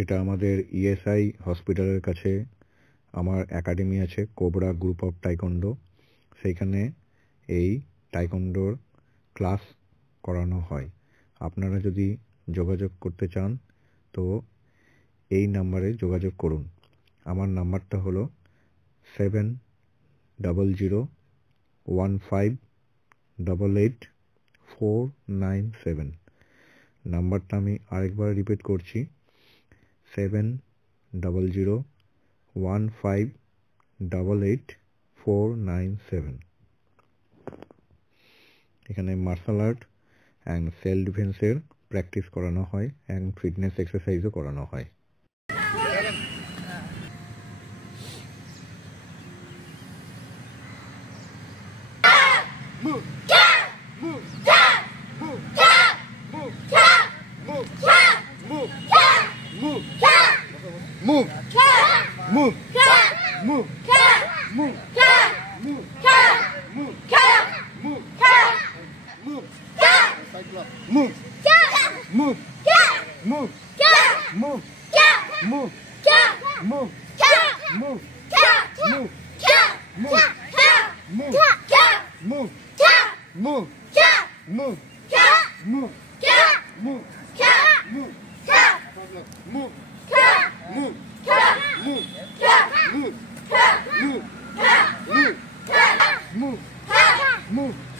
এটা আমাদের ইএসআই হসপিটালের কাছে আমার একাডেমি আছে, কোবরা গ্রুপ অফ টাইকন্ডো। সেইখানে এই টাইকন্ডোর ক্লাস করানো হয়। আপনারা যদি যোগাযোগ করতে চান তো এই নাম্বারে যোগাযোগ করুন। আমার নাম্বারটা হলো 700015888497। নাম্বারটা আমি আরেকবার রিপিট করছি, 700015888497। এখানে মার্শাল আর্ট অ্যান্ড সেলফ ডিফেন্সের প্র্যাকটিস করানো হয় অ্যান্ড ফিটনেস এক্সারসাইজও করানো হয়। Move.